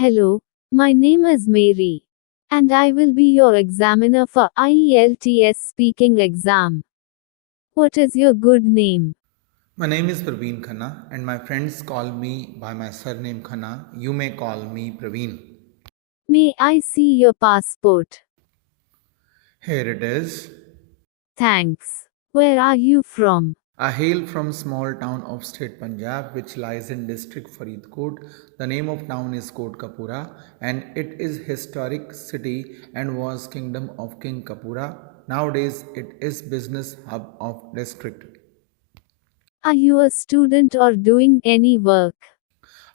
Hello, my name is Mary, and I will be your examiner for IELTS speaking exam. What is your good name? My name is Praveen Khanna, and my friends call me by my surname Khanna. You may call me Praveen. May I see your passport? Here it is. Thanks. Where are you from? I hail from small town of state Punjab, which lies in district Faridkot. The name of town is Kotkapura, and it is historic city and was kingdom of King Kapura. Nowadays, it is business hub of district. Are you a student or doing any work?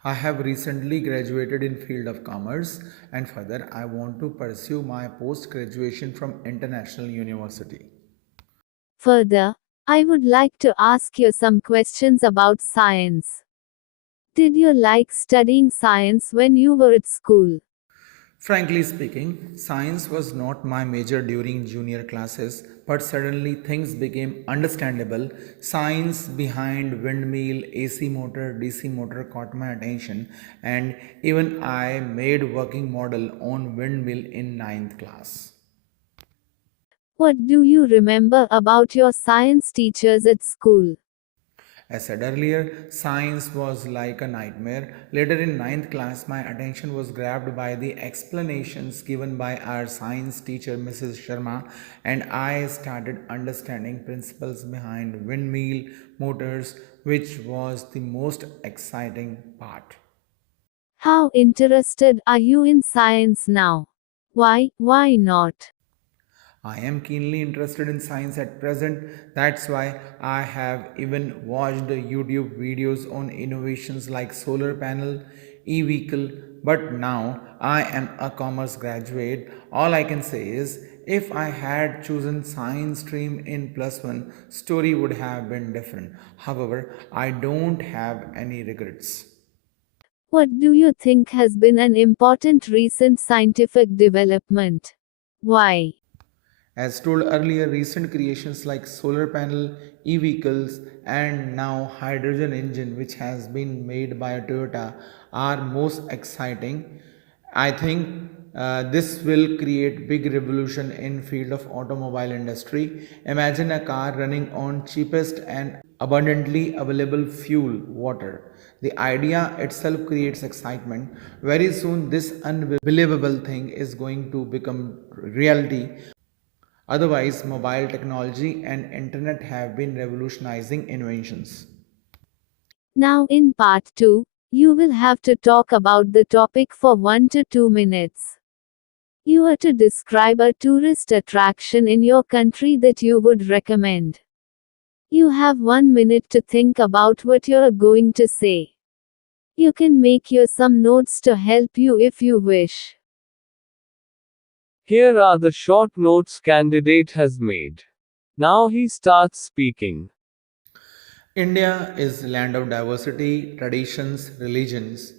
I have recently graduated in field of commerce, and further I want to pursue my post graduation from international university. Further, I would like to ask you some questions about science. Did you like studying science when you were at school? Frankly speaking, science was not my major during junior classes, but suddenly things became understandable. Science behind windmill, AC motor, DC motor caught my attention, and even I made working model on windmill in ninth class. What do you remember about your science teachers at school? As said earlier, science was like a nightmare. Later in ninth class, my attention was grabbed by the explanations given by our science teacher, Mrs. Sharma, and I started understanding principles behind windmill motors, which was the most exciting part. How interested are you in science now? Why not? I am keenly interested in science at present. That's why I have even watched YouTube videos on innovations like solar panel, e-vehicle. But now I am a commerce graduate. All I can say is if I had chosen science stream in plus one, story would have been different. However, I don't have any regrets. What do you think has been an important recent scientific development? Why? As told earlier, recent creations like solar panel, e-vehicles, and now hydrogen engine, which has been made by Toyota, are most exciting. I think this will create big revolution in field of automobile industry. Imagine a car running on cheapest and abundantly available fuel, water. The idea itself creates excitement. Very soon, this unbelievable thing is going to become reality. Otherwise, mobile technology and internet have been revolutionizing inventions. Now, in part 2, you will have to talk about the topic for 1 to 2 minutes. You are to describe a tourist attraction in your country that you would recommend. You have 1 minute to think about what you're going to say. You can make your some notes to help you if you wish. Here are the short notes candidate has made. Now he starts speaking. India is land of diversity, traditions, religions.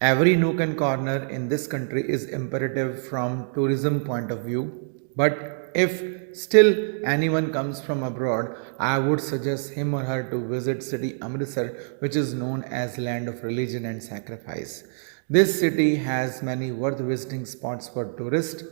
Every nook and corner in this country is imperative from tourism point of view. But if still anyone comes from abroad, I would suggest him or her to visit city Amritsar, which is known as land of religion and sacrifice. This city has many worth visiting spots for tourists.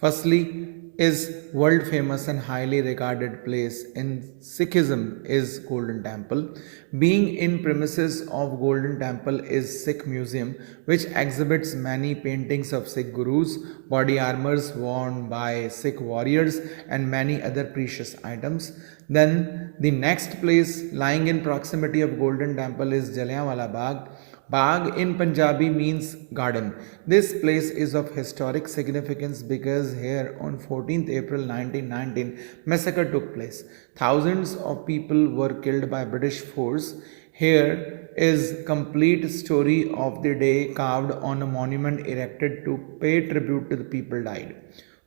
Firstly, is world famous and highly regarded place in Sikhism is Golden Temple. Being in premises of Golden Temple is Sikh Museum, which exhibits many paintings of Sikh gurus, body armors worn by Sikh warriors, and many other precious items. Then the next place lying in proximity of Golden Temple is Jallianwala Bagh. Bagh in Punjabi means garden. This place is of historic significance because here on 14th April 1919 massacre took place. Thousands of people were killed by British force. Here is complete story of the day carved on a monument erected to pay tribute to the people died.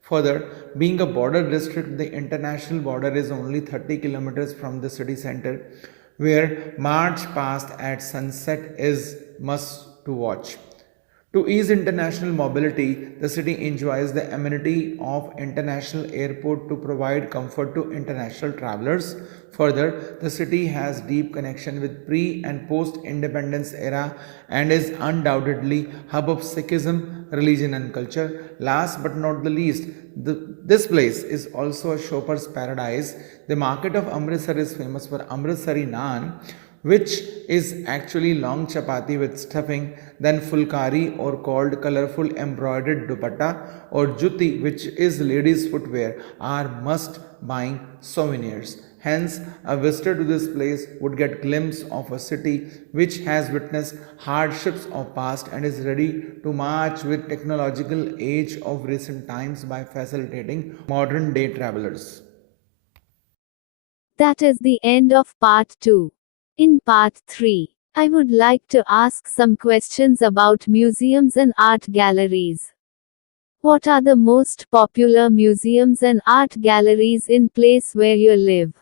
Further, being a border district, the international border is only 30 kilometers from the city center, where march past at sunset is must to watch. To ease international mobility, the city enjoys the amenity of international airport to provide comfort to international travelers. Further, the city has deep connection with pre and post independence era and is undoubtedly hub of Sikhism, religion and culture. Last but not the least, this place is also a shopper's paradise. The market of Amritsar is famous for Amritsari naan, which is actually long chapati with stuffing, then fulkari or called colorful embroidered dupatta or jutti, which is ladies' footwear, are must buying souvenirs. Hence, a visitor to this place would get glimpse of a city which has witnessed hardships of past and is ready to march with technological age of recent times by facilitating modern day travelers. That is the end of part 2. In part 3, I would like to ask some questions about museums and art galleries. What are the most popular museums and art galleries in place where you live?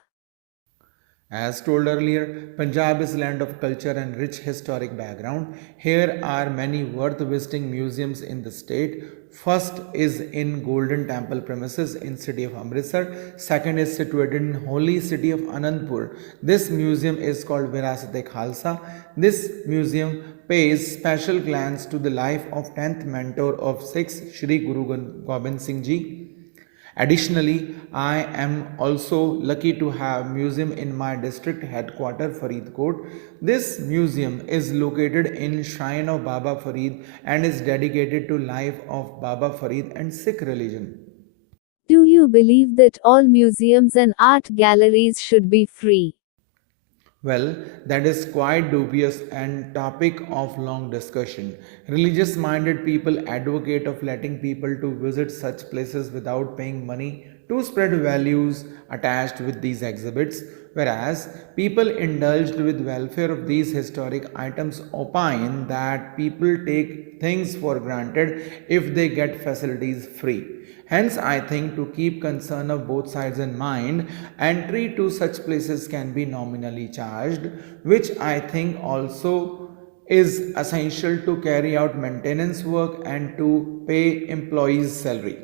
As told earlier, Punjab is land of culture and rich historic background. Here are many worth visiting museums in the state. First is in Golden Temple premises in city of Amritsar. Second is situated in holy city of Anandpur. This museum is called Virasat-e Khalsa. This museum pays special glance to the life of 10th mentor of Sikhs, Shri Guru Gobind Singh Ji. Additionally, I am also lucky to have museum in my district headquarter Faridkot. This museum is located in Shrine of Baba Farid and is dedicated to life of Baba Farid and Sikh religion. Do you believe that all museums and art galleries should be free? Well, that is quite dubious and topic of long discussion. Religious minded people advocate of letting people to visit such places without paying money to spread values attached with these exhibits, whereas people indulged with welfare of these historic items opine that people take things for granted if they get facilities free. Hence, I think to keep concern of both sides in mind, entry to such places can be nominally charged, which I think also is essential to carry out maintenance work and to pay employees' salary.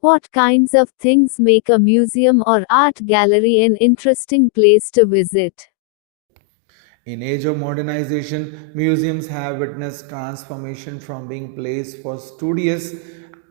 What kinds of things make a museum or art gallery an interesting place to visit? In age of modernization, museums have witnessed transformation from being place for studious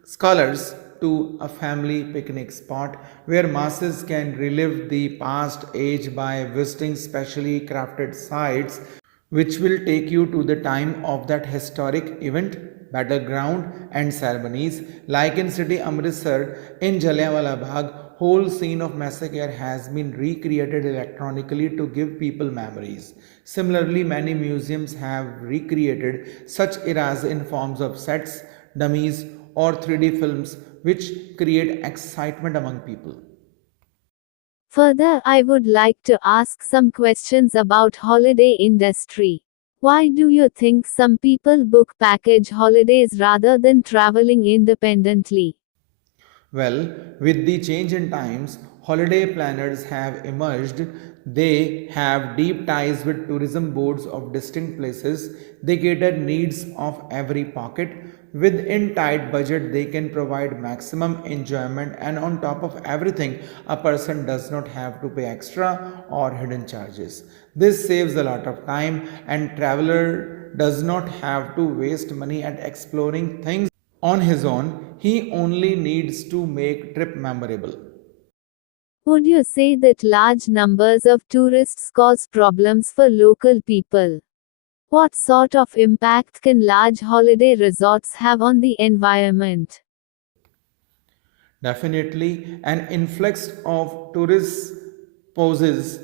scholars to a family picnic spot where masses can relive the past age by visiting specially crafted sites which will take you to the time of that historic event, battleground, and ceremonies. Like in city Amritsar, in Jallianwala Bagh, whole scene of massacre has been recreated electronically to give people memories. Similarly, many museums have recreated such eras in forms of sets, dummies, or 3D films, which create excitement among people. Further, I would like to ask some questions about holiday industry. Why do you think some people book package holidays rather than traveling independently? Well, with the change in times, holiday planners have emerged. They have deep ties with tourism boards of distinct places. They cater needs of every pocket. Within tight budget, they can provide maximum enjoyment, and on top of everything, a person does not have to pay extra or hidden charges. This saves a lot of time, and traveler does not have to waste money at exploring things on his own. He only needs to make trip memorable. Would you say that large numbers of tourists cause problems for local people? What sort of impact can large holiday resorts have on the environment? Definitely, an influx of tourists poses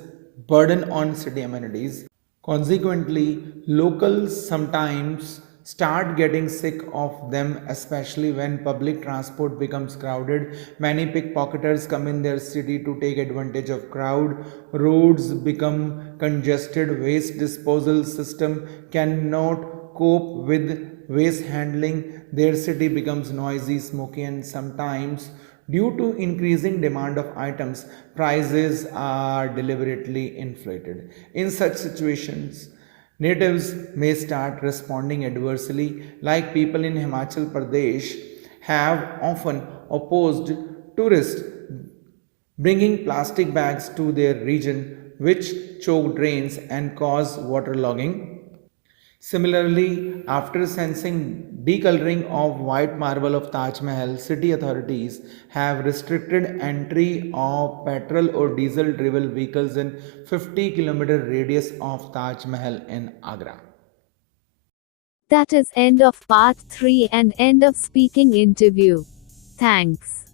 burden on city amenities. Consequently, locals sometimes start getting sick of them, especially when public transport becomes crowded. Many pickpocketers come in their city to take advantage of crowd. Roads become congested. Waste disposal system cannot cope with waste handling. Their city becomes noisy, smoky, and sometimes, due to increasing demand of items, prices are deliberately inflated. In such situations, Natives may start responding adversely, like people in Himachal Pradesh have often opposed tourists bringing plastic bags to their region, which choke drains and cause waterlogging. Similarly, after sensing decoloring of white marble of Taj Mahal, city authorities have restricted entry of petrol or diesel driven vehicles in 50-kilometer radius of Taj Mahal in Agra. That is end of part 3 and end of speaking interview. Thanks.